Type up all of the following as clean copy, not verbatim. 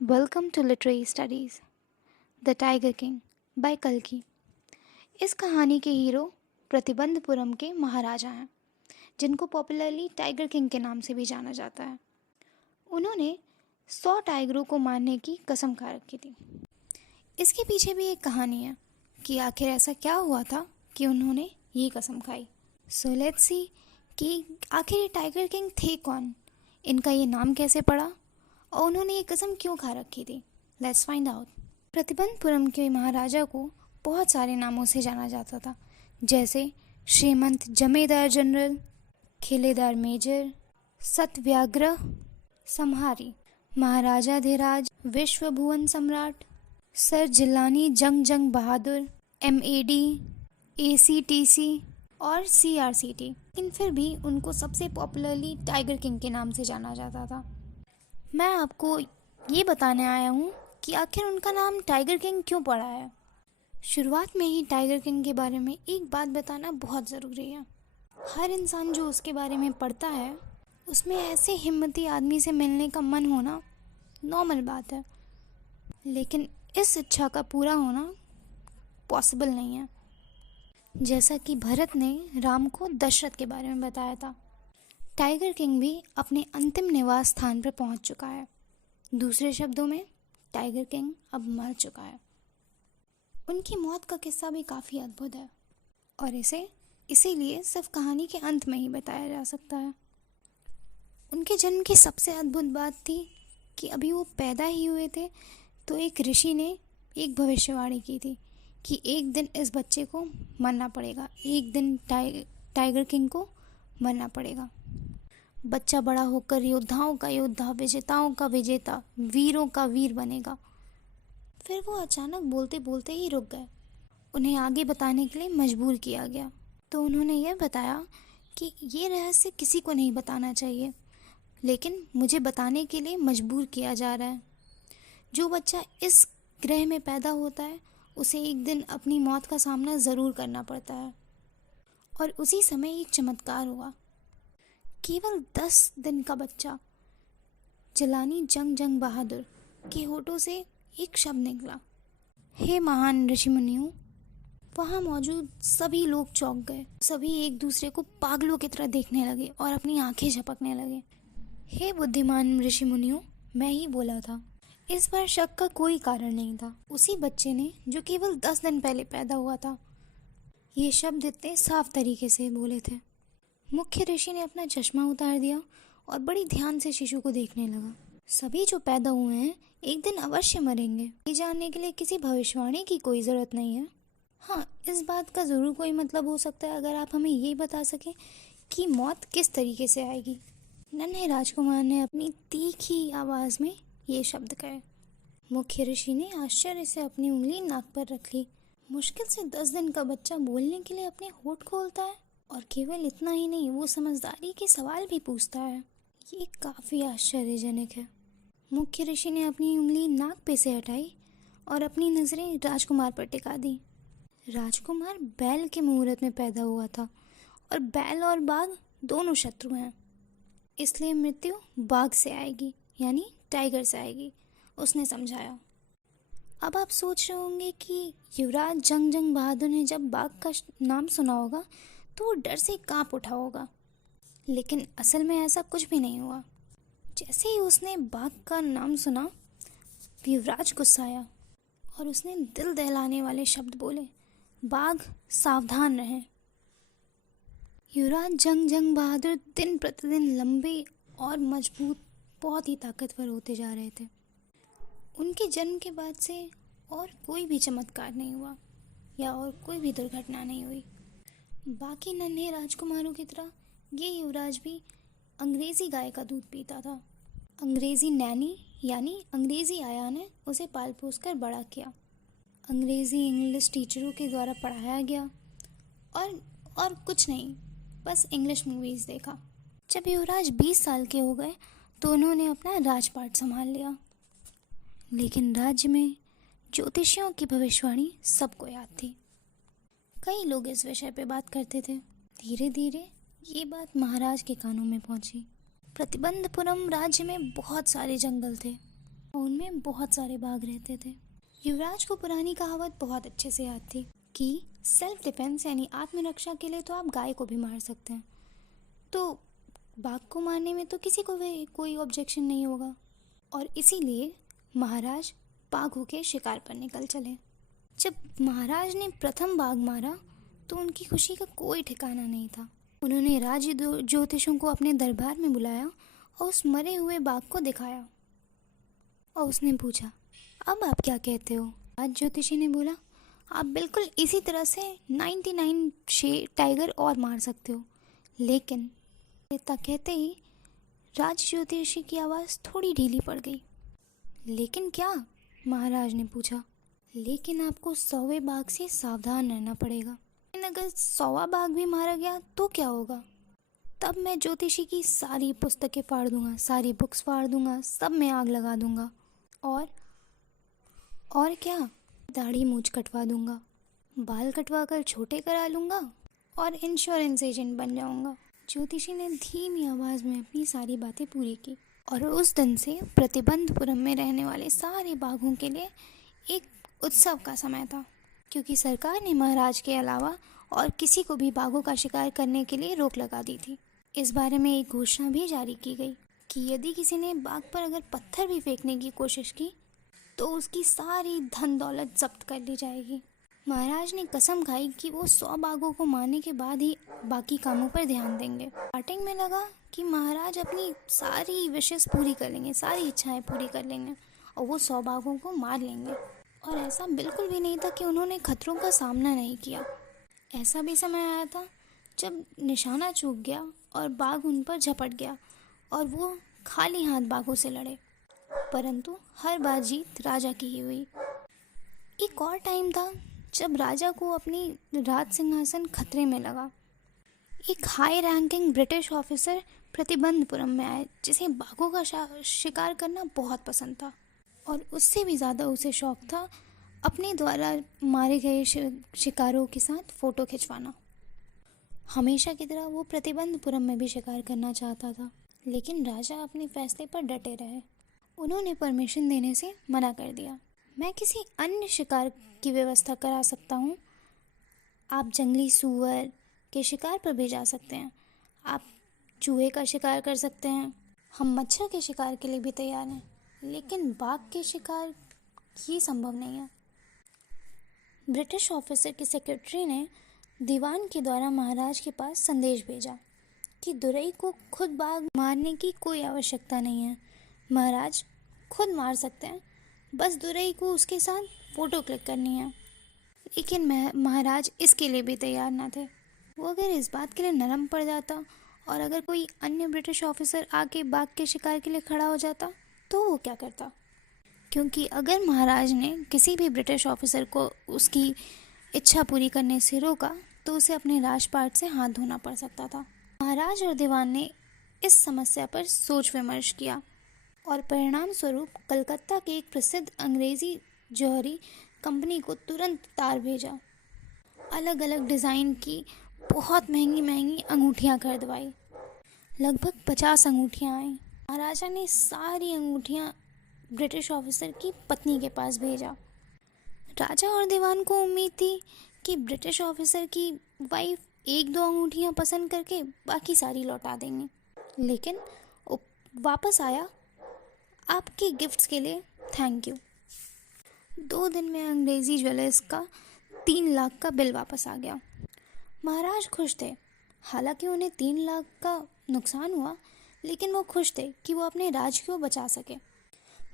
Welcome to literary studies the tiger king by कल्कि। इस कहानी के हीरो प्रतिबंधपुरम के महाराजा हैं, जिनको पॉपुलरली टाइगर किंग के नाम से भी जाना जाता है। उन्होंने 100 टाइगरों को मारने की कसम खा रखी थी। इसके पीछे भी एक कहानी है कि आखिर ऐसा क्या हुआ था कि उन्होंने ये कसम खाई। सो लेट्स सी कि आखिर ये टाइगर किंग थे कौन, इनका ये नाम कैसे पड़ा और उन्होंने ये कसम क्यों खा रखी थी। Let's find out. प्रतिबंधपुरम के महाराजा को बहुत सारे नामों से जाना जाता था, जैसे श्रीमंत जमींदार जनरल, खिलेदार मेजर, सत्याग्रह संहारी, महाराजा धीराज, विश्व भुवन सम्राट, सर जिलानी जंग जंग बहादुर, MAD, ACTC और CRCT। लेकिन फिर भी उनको सबसे पॉपुलरली टाइगर किंग के नाम से जाना जाता था। मैं आपको ये बताने आया हूँ कि आखिर उनका नाम टाइगर किंग क्यों पड़ा है। शुरुआत में ही टाइगर किंग के बारे में एक बात बताना बहुत ज़रूरी है। हर इंसान जो उसके बारे में पढ़ता है, उसमें ऐसे हिम्मती आदमी से मिलने का मन होना नॉर्मल बात है, लेकिन इस इच्छा का पूरा होना पॉसिबल नहीं है। जैसा कि भरत ने राम को दशरथ के बारे में बताया था, टाइगर किंग भी अपने अंतिम निवास स्थान पर पहुंच चुका है। दूसरे शब्दों में, टाइगर किंग अब मर चुका है। उनकी मौत का किस्सा भी काफ़ी अद्भुत है और इसीलिए सिर्फ कहानी के अंत में ही बताया जा सकता है। उनके जन्म की सबसे अद्भुत बात थी कि अभी वो पैदा ही हुए थे तो एक ऋषि ने एक भविष्यवाणी की थी कि एक दिन इस बच्चे को मरना पड़ेगा, एक दिन टाइगर किंग को मरना पड़ेगा। बच्चा बड़ा होकर योद्धाओं का योद्धा, विजेताओं का विजेता, वीरों का वीर बनेगा। फिर वो अचानक बोलते बोलते ही रुक गए। उन्हें आगे बताने के लिए मजबूर किया गया, तो उन्होंने यह बताया कि ये रहस्य किसी को नहीं बताना चाहिए, लेकिन मुझे बताने के लिए मजबूर किया जा रहा है। जो बच्चा इस ग्रह में पैदा होता है, उसे एक दिन अपनी मौत का सामना ज़रूर करना पड़ता है। और उसी समय एक चमत्कार हुआ। केवल 10 दिन का बच्चा जिलानी जंग जंग बहादुर के होठों से एक शब्द निकला, हे महान ऋषि मुनियों। वहाँ मौजूद सभी लोग चौंक गए। सभी एक दूसरे को पागलों की तरह देखने लगे और अपनी आंखें झपकने लगे। हे बुद्धिमान ऋषि मुनियों, मैं ही बोला था। इस बार शक का कोई कारण नहीं था। उसी बच्चे ने जो केवल 10 दिन पहले पैदा हुआ था, ये शब्द इतने साफ तरीके से बोले थे। मुख्य ऋषि ने अपना चश्मा उतार दिया और बड़ी ध्यान से शिशु को देखने लगा। सभी जो पैदा हुए हैं एक दिन अवश्य मरेंगे। ये जानने के लिए किसी भविष्यवाणी की कोई ज़रूरत नहीं है। हाँ, इस बात का ज़रूर कोई मतलब हो सकता है अगर आप हमें ये बता सकें कि मौत किस तरीके से आएगी। नन्हे राजकुमार ने अपनी तीखी आवाज़ में ये शब्द कहे। मुख्य ऋषि ने आश्चर्य से अपनी उंगली नाक पर रख ली। मुश्किल से 10 दिन का बच्चा बोलने के लिए अपने होठ खोलता है, और केवल इतना ही नहीं, वो समझदारी के सवाल भी पूछता है। ये काफ़ी आश्चर्यजनक है। मुख्य ऋषि ने अपनी उंगली नाक पे से हटाई और अपनी नज़रें राजकुमार पर टिका दी। राजकुमार बैल के मुहूर्त में पैदा हुआ था और बैल और बाघ दोनों शत्रु हैं, इसलिए मृत्यु बाघ से आएगी, यानी टाइगर से आएगी, उसने समझाया। अब आप सोच रहे होंगे कि युवराज जंग जंग बहादुर ने जब बाघ का नाम सुना होगा तो वो डर से कांप उठा होगा, लेकिन असल में ऐसा कुछ भी नहीं हुआ। जैसे ही उसने बाघ का नाम सुना, युवराज गुस्साया और उसने दिल दहलाने वाले शब्द बोले, बाघ सावधान रहें। युवराज जंग जंग बहादुर दिन प्रतिदिन लंबे और मजबूत, बहुत ही ताकतवर होते जा रहे थे। उनके जन्म के बाद से और कोई भी चमत्कार नहीं हुआ या और कोई भी दुर्घटना नहीं हुई। बाकी नन्हे राजकुमारों की तरह ये युवराज भी अंग्रेज़ी गाय का दूध पीता था। अंग्रेज़ी नैनी यानी अंग्रेज़ी आया ने उसे पाल पोस कर बड़ा किया। अंग्रेज़ी इंग्लिश टीचरों के द्वारा पढ़ाया गया और कुछ नहीं, बस इंग्लिश मूवीज़ देखा। जब युवराज 20 साल के हो गए तो उन्होंने अपना राजपाट संभाल लिया। लेकिन राज्य में ज्योतिषियों की भविष्यवाणी सबको याद थी। कई लोग इस विषय पे बात करते थे। धीरे धीरे ये बात महाराज के कानों में पहुंची। प्रतिबंधपुरम राज्य में बहुत सारे जंगल थे उनमें बहुत सारे बाघ रहते थे। युवराज को पुरानी कहावत बहुत अच्छे से याद थी कि सेल्फ डिफेंस यानी आत्मरक्षा के लिए तो आप गाय को भी मार सकते हैं, तो बाघ को मारने में तो किसी को भी कोई ऑब्जेक्शन नहीं होगा। और इसीलिए महाराज बाघों के शिकार पर निकल चले। जब महाराज ने प्रथम बाघ मारा तो उनकी खुशी का कोई ठिकाना नहीं था। उन्होंने राज ज्योतिषों को अपने दरबार में बुलाया और उस मरे हुए बाघ को दिखाया और उसने पूछा, अब आप क्या कहते हो? राज ज्योतिषी ने बोला, आप बिल्कुल इसी तरह से 99 टाइगर और मार सकते हो। लेकिन इतना कहते ही राज ज्योतिषी की आवाज़ थोड़ी ढीली पड़ गई। लेकिन क्या? महाराज ने पूछा। लेकिन आपको 100वें बाघ से सावधान रहना पड़ेगा। लेकिन अगर 100वां बाघ भी मारा गया तो क्या होगा? तब मैं ज्योतिषी की सारी पुस्तकें फाड़ दूंगा, सारी बुक्स फाड़ दूंगा, सब में आग लगा दूंगा और क्या, दाढ़ी मूंछ कटवा दूंगा, बाल कटवा कर छोटे करा लूंगा और इंश्योरेंस एजेंट बन जाऊंगा। ज्योतिषी ने धीमी आवाज़ में अपनी सारी बातें पूरी की और उस दिन से प्रतिबंधपुरम में रहने वाले सारे बाघों के लिए एक उत्सव का समय था, क्योंकि सरकार ने महाराज के अलावा और किसी को भी बाघों का शिकार करने के लिए रोक लगा दी थी। इस बारे में एक घोषणा भी जारी की गई कि यदि किसी ने बाघ पर अगर पत्थर भी फेंकने की कोशिश की तो उसकी सारी धन दौलत जब्त कर ली जाएगी। महाराज ने कसम खाई कि वो 100 बाघों को मारने के बाद ही बाकी कामों पर ध्यान देंगे। स्टार्टिंग में लगा कि महाराज अपनी सारी विशेष पूरी कर लेंगे, सारी इच्छाएं पूरी कर लेंगे और वो 100 बाघों को मार लेंगे, और ऐसा बिल्कुल भी नहीं था कि उन्होंने खतरों का सामना नहीं किया। ऐसा भी समय आया था जब निशाना चूक गया और बाघ उन पर झपट गया और वो खाली हाथ बाघों से लड़े, परंतु हर बार जीत राजा की ही हुई। एक और टाइम था जब राजा को अपनी राज सिंहासन खतरे में लगा। एक high ranking British officer Pratibandapuram में आए जिसे बाघों का शिकार करना बहुत पसंद था, और उससे भी ज़्यादा उसे शौक था अपने द्वारा मारे गए शिकारों के साथ फ़ोटो खिंचवाना। हमेशा की तरह वो प्रतिबंधपुरम में भी शिकार करना चाहता था, लेकिन राजा अपने फैसले पर डटे रहे। उन्होंने परमिशन देने से मना कर दिया। मैं किसी अन्य शिकार की व्यवस्था करा सकता हूँ। आप जंगली सूअर के शिकार पर भी जा सकते हैं, आप चूहे का शिकार कर सकते हैं, हम मच्छर के शिकार के लिए भी तैयार हैं, लेकिन बाघ के शिकार ही संभव नहीं है। ब्रिटिश ऑफिसर की सेक्रेटरी ने दीवान के द्वारा महाराज के पास संदेश भेजा कि दुरई को खुद बाघ मारने की कोई आवश्यकता नहीं है, महाराज खुद मार सकते हैं, बस दुरई को उसके साथ फ़ोटो क्लिक करनी है। लेकिन महाराज इसके लिए भी तैयार ना थे। वो अगर इस बात के लिए नरम पड़ जाता और अगर कोई अन्य ब्रिटिश ऑफिसर आके बाघ के शिकार के लिए खड़ा हो जाता तो वो क्या करता? क्योंकि अगर महाराज ने किसी भी ब्रिटिश ऑफिसर को उसकी इच्छा पूरी करने से रोका तो उसे अपने राजपाट से हाथ धोना पड़ सकता था। महाराज और दीवान ने इस समस्या पर सोच विमर्श किया और परिणाम स्वरूप कलकत्ता के एक प्रसिद्ध अंग्रेजी जौहरी कंपनी को तुरंत तार भेजा। अलग अलग डिज़ाइन की बहुत महंगी महंगी अंगूठियाँ खरीदवाई। लगभग 50 अंगूठियाँ आई। महाराजा ने सारी अंगूठियाँ ब्रिटिश ऑफिसर की पत्नी के पास भेजा। राजा और दीवान को उम्मीद थी कि ब्रिटिश ऑफिसर की वाइफ 1-2 अंगूठियाँ पसंद करके बाकी सारी लौटा देंगे, लेकिन वापस आया, आपके गिफ्ट्स के लिए थैंक यू। 2 दिन में अंग्रेज़ी ज्वेलर्स का 3 लाख का बिल वापस आ गया। महाराज खुश थे। हालांकि उन्हें 3 लाख का नुकसान हुआ, लेकिन वो खुश थे कि वो अपने राज्य को बचा सके।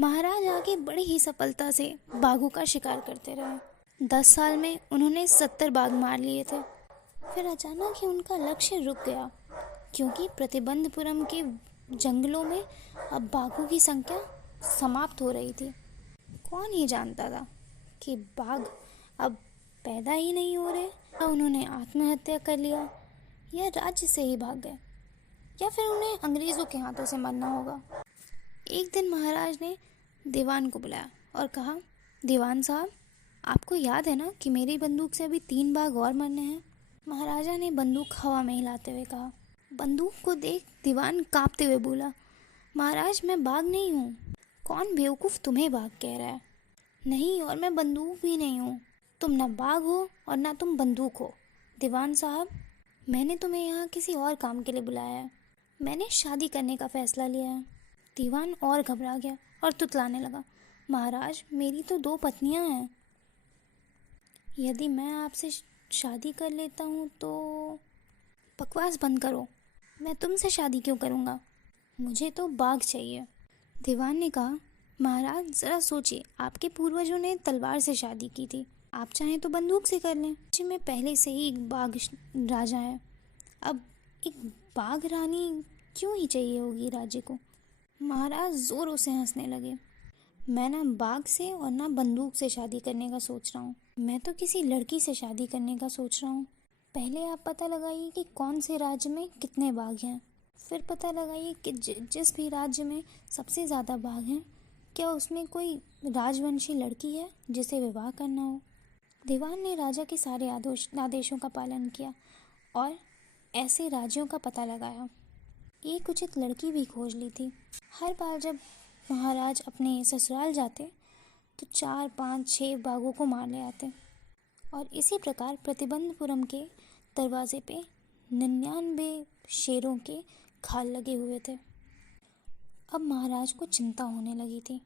महाराज आगे बड़ी ही सफलता से बाघों का शिकार करते रहे। 10 साल में उन्होंने 70 बाघ मार लिए थे। फिर अचानक ही उनका लक्ष्य रुक गया, क्योंकि प्रतिबंधपुरम के जंगलों में अब बाघों की संख्या समाप्त हो रही थी। कौन ही जानता था कि बाघ अब पैदा ही नहीं हो रहे, या उन्होंने आत्महत्या कर लिया, या राज्य से ही भाग गए, या फिर उन्हें अंग्रेज़ों के हाथों से मरना होगा। एक दिन महाराज ने दीवान को बुलाया और कहा, दीवान साहब, आपको याद है ना कि मेरी बंदूक से अभी 3 बाघ और मरने हैं? महाराजा ने बंदूक हवा में हिलाते हुए कहा। बंदूक को देख दीवान कांपते हुए बोला, महाराज मैं बाघ नहीं हूँ, कौन बेवकूफ़ तुम्हें बाघ कह रहा है? नहीं, और मैं बंदूक भी नहीं हूँ। तुम ना बाघ हो और ना तुम बंदूक हो। दीवान साहब, मैंने तुम्हें यहाँ किसी और काम के लिए बुलाया है। मैंने शादी करने का फैसला लिया है। दीवान और घबरा गया और तुतलाने लगा। महाराज, मेरी तो 2 पत्नियां हैं। यदि मैं आपसे शादी कर लेता हूँ तो... बकवास बंद करो। मैं तुमसे शादी क्यों करूँगा? मुझे तो बाघ चाहिए। दीवान ने कहा, महाराज ज़रा सोचिए, आपके पूर्वजों ने तलवार से शादी की थी। आप चाहें तो बंदूक से कर लें। जी, में पहले से ही एक बाघ राजा है। अब एक बाघ रानी क्यों ही चाहिए होगी राज्य को? महाराज जोरों से हंसने लगे। मैं ना बाघ से और ना बंदूक से शादी करने का सोच रहा हूँ। मैं तो किसी लड़की से शादी करने का सोच रहा हूँ। पहले आप पता लगाइए कि कौन से राज्य में कितने बाघ हैं। फिर पता लगाइए कि जिस भी राज्य में सबसे ज़्यादा बाघ हैं, क्या उसमें कोई राजवंशी लड़की है जिसे विवाह करना हो। दीवान ने राजा के सारे आदेशों का पालन किया और ऐसे राज्यों का पता लगाया। एक उचित लड़की भी खोज ली थी। हर बार जब महाराज अपने ससुराल जाते तो 4, 5, 6 बाघों को मार ले आते और इसी प्रकार प्रतिबंधपुरम के दरवाजे पे 99 शेरों के खाल लगे हुए थे। अब महाराज को चिंता होने लगी थी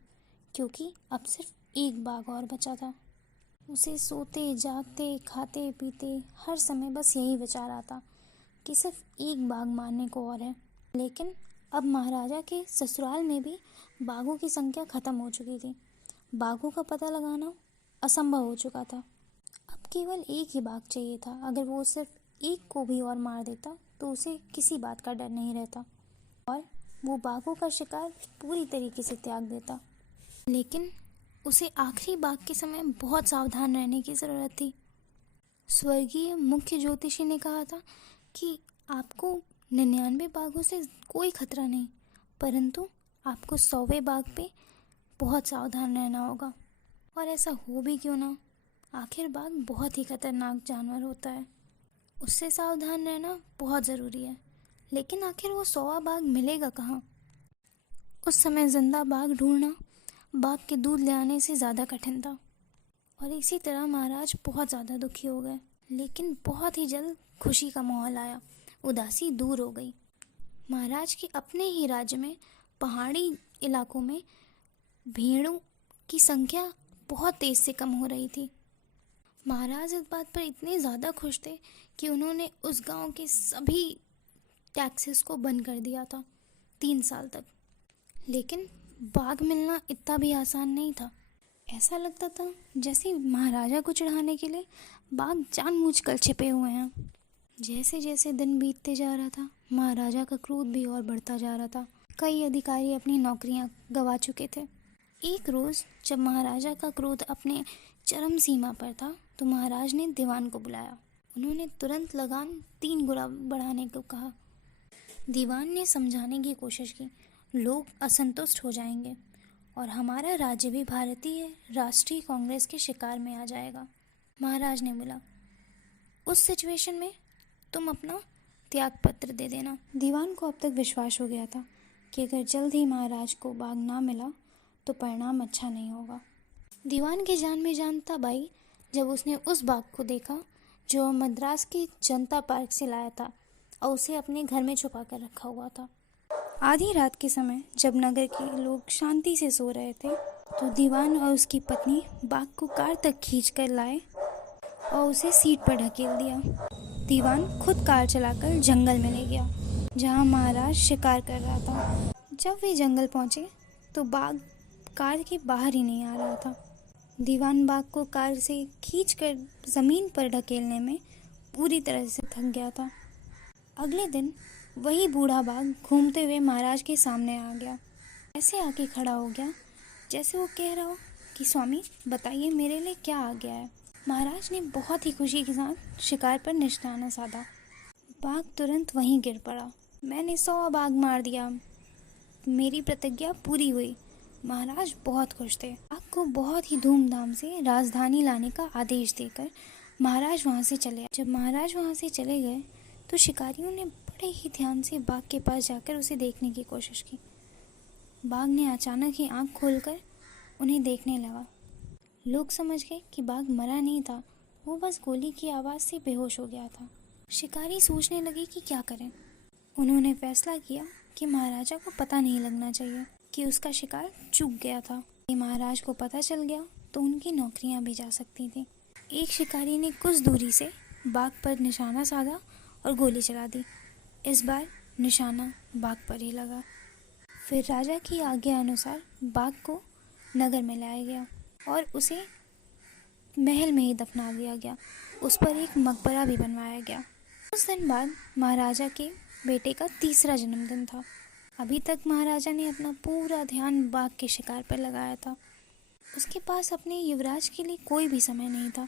क्योंकि अब सिर्फ एक बाघ और बचा था। उसे सोते जागते खाते पीते हर समय बस यही विचार आता कि सिर्फ एक बाघ मारने को और है। लेकिन अब महाराजा के ससुराल में भी बाघों की संख्या खत्म हो चुकी थी। बाघों का पता लगाना असंभव हो चुका था। अब केवल एक ही बाघ चाहिए था। अगर वो सिर्फ एक को भी और मार देता तो उसे किसी बात का डर नहीं रहता और वो बाघों का शिकार पूरी तरीके से त्याग देता। लेकिन उसे आखिरी बाघ के समय बहुत सावधान रहने की ज़रूरत थी। स्वर्गीय मुख्य ज्योतिषी ने कहा था कि आपको 99 बाघों से कोई खतरा नहीं, परंतु आपको 100वें बाघ पे बहुत सावधान रहना होगा। और ऐसा हो भी क्यों ना, आखिर बाघ बहुत ही खतरनाक जानवर होता है, उससे सावधान रहना बहुत ज़रूरी है। लेकिन आखिर वो 100वां बाघ मिलेगा कहाँ? उस समय जिंदा बाघ ढूंढना बाघ के दूध ले आने से ज़्यादा कठिन था। और इसी तरह महाराज बहुत ज़्यादा दुखी हो गए। लेकिन बहुत ही जल्द खुशी का माहौल आया, उदासी दूर हो गई। महाराज के अपने ही राज्य में पहाड़ी इलाकों में भेड़ों की संख्या बहुत तेज़ से कम हो रही थी। महाराज इस बात पर इतने ज़्यादा खुश थे कि उन्होंने उस गांव के सभी टैक्सेस को बंद कर दिया था 3 साल तक। लेकिन बाघ मिलना इतना भी आसान नहीं था। ऐसा लगता था जैसे महाराजा को चढ़ाने के लिए बाघ जानबूझकर छिपे हुए हैं। जैसे जैसे दिन बीतते जा रहा था, महाराजा का क्रोध भी और बढ़ता जा रहा था। कई अधिकारी अपनी नौकरियां गंवा चुके थे। एक रोज़ जब महाराजा का क्रोध अपने चरम सीमा पर था तो महाराज ने दीवान को बुलाया। उन्होंने तुरंत लगान 3 गुना बढ़ाने को कहा। दीवान ने समझाने की कोशिश की, लोग असंतुष्ट हो जाएंगे और हमारा राज्य भी भारतीय राष्ट्रीय कांग्रेस के शिकार में आ जाएगा। महाराज ने बोला, उस सिचुएशन में तुम अपना त्याग पत्र दे देना। दीवान को अब तक विश्वास हो गया था कि अगर जल्द ही महाराज को बाघ ना मिला तो परिणाम अच्छा नहीं होगा। दीवान की जान में जान तब आई जब उसने उस बाघ को देखा जो मद्रास के जनता पार्क से लाया था और उसे अपने घर में छुपा कर रखा हुआ था। आधी रात के समय जब नगर के लोग शांति से सो रहे थे तो दीवान और उसकी पत्नी बाघ को कार तक खींच कर लाए और उसे सीट पर ढकेल दिया। दीवान खुद कार चलाकर जंगल में ले गया जहां महाराज शिकार कर रहा था। जब वे जंगल पहुंचे तो बाघ कार के बाहर ही नहीं आ रहा था। दीवान बाघ को कार से खींचकर ज़मीन पर ढकेलने में पूरी तरह से थक गया था। अगले दिन वही बूढ़ा बाघ घूमते हुए महाराज के सामने आ गया। ऐसे आके खड़ा हो गया जैसे वो कह रहा हो कि स्वामी बताइए मेरे लिए क्या आ गया है। महाराज ने बहुत ही खुशी के साथ शिकार पर निशाना साधा। बाघ तुरंत वहीं गिर पड़ा। मैंने 100 बाघ मार दिया, मेरी प्रतिज्ञा पूरी हुई। महाराज बहुत खुश थे। बाघ को बहुत ही धूमधाम से राजधानी लाने का आदेश देकर महाराज वहाँ से चले। जब महाराज वहाँ से चले गए तो शिकारियों ने बड़े ही ध्यान से बाघ के पास जाकर उसे देखने की कोशिश की। बाघ ने अचानक ही आंख खोलकर उन्हें देखने लगा। लोग समझ गए कि बाघ मरा नहीं था, वो बस गोली की आवाज़ से बेहोश हो गया था। शिकारी सोचने लगे कि क्या करें। उन्होंने फैसला किया कि महाराजा को पता नहीं लगना चाहिए कि उसका शिकार चूक गया था। यदि महाराज को पता चल गया तो उनकी नौकरियां भी जा सकती थी। एक शिकारी ने कुछ दूरी से बाघ पर निशाना साधा और गोली चला दी। इस बार निशाना बाघ पर ही लगा। फिर राजा की आज्ञा अनुसार बाघ को नगर में लाया गया और उसे महल में ही दफना दिया गया। उस पर एक मकबरा भी बनवाया गया। कुछ दिन बाद महाराजा के बेटे का तीसरा जन्मदिन था। अभी तक महाराजा ने अपना पूरा ध्यान बाघ के शिकार पर लगाया था। उसके पास अपने युवराज के लिए कोई भी समय नहीं था।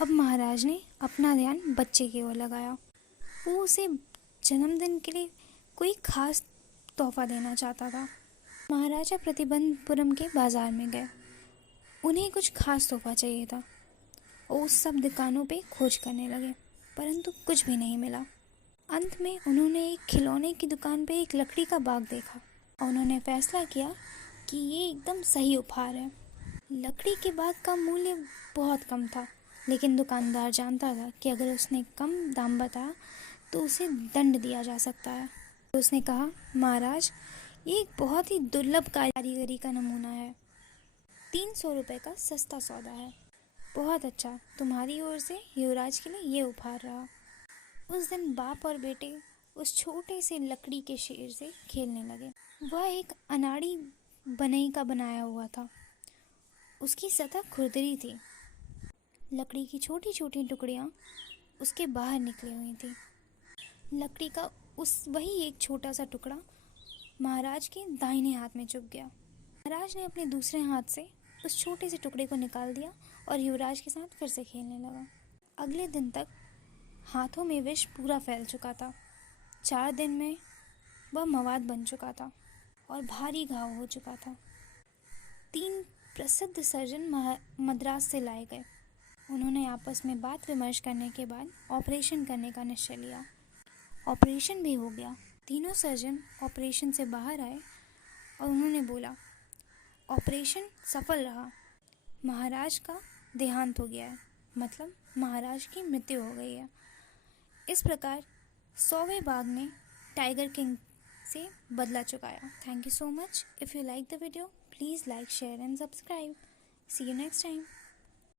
अब महाराज ने अपना ध्यान बच्चे की ओर लगाया। वो उसे जन्मदिन के लिए कोई खास तोहफा देना चाहता था। महाराजा प्रतिबंधपुरम के बाजार में गए। उन्हें कुछ खास तोहफा चाहिए था। वो उस सब दुकानों पे खोज करने लगे, परंतु कुछ भी नहीं मिला। अंत में उन्होंने एक खिलौने की दुकान पे एक लकड़ी का बाग देखा और उन्होंने फैसला किया कि ये एकदम सही उपहार है। लकड़ी के बाग का मूल्य बहुत कम था, लेकिन दुकानदार जानता था कि अगर उसने कम दाम बताया तो उसे दंड दिया जा सकता है। तो उसने कहा, महाराज, ये एक बहुत ही दुर्लभ कारीगरी का नमूना है। 300 रुपये का सस्ता सौदा है। बहुत अच्छा, तुम्हारी ओर से युवराज के लिए ये उपहार रहा। उस दिन बाप और बेटे उस छोटे से लकड़ी के शेर से खेलने लगे। वह एक अनाड़ी बनई का बनाया हुआ था। उसकी सतह खुरदरी थी। लकड़ी की छोटी छोटी टुकड़ियाँ उसके बाहर निकली हुई थी। लकड़ी का वही एक छोटा सा टुकड़ा महाराज के दाहिने हाथ में चुभ गया। महाराज ने अपने दूसरे हाथ से उस छोटे से टुकड़े को निकाल दिया और युवराज के साथ फिर से खेलने लगा। अगले दिन तक हाथों में विष पूरा फैल चुका था। 4 दिन में वह मवाद बन चुका था और भारी घाव हो चुका था। 3 प्रसिद्ध सर्जन मद्रास से लाए गए। उन्होंने आपस में बात विमर्श करने के बाद ऑपरेशन करने का निश्चय लिया। ऑपरेशन भी हो गया। तीनों सर्जन ऑपरेशन से बाहर आए और उन्होंने बोला, ऑपरेशन सफल रहा। महाराज का देहांत हो गया है, मतलब महाराज की मृत्यु हो गई है। इस प्रकार 100वें बाघ ने टाइगर किंग से बदला चुकाया। Thank you so much. If you like the video, please like, share and subscribe. See you next time.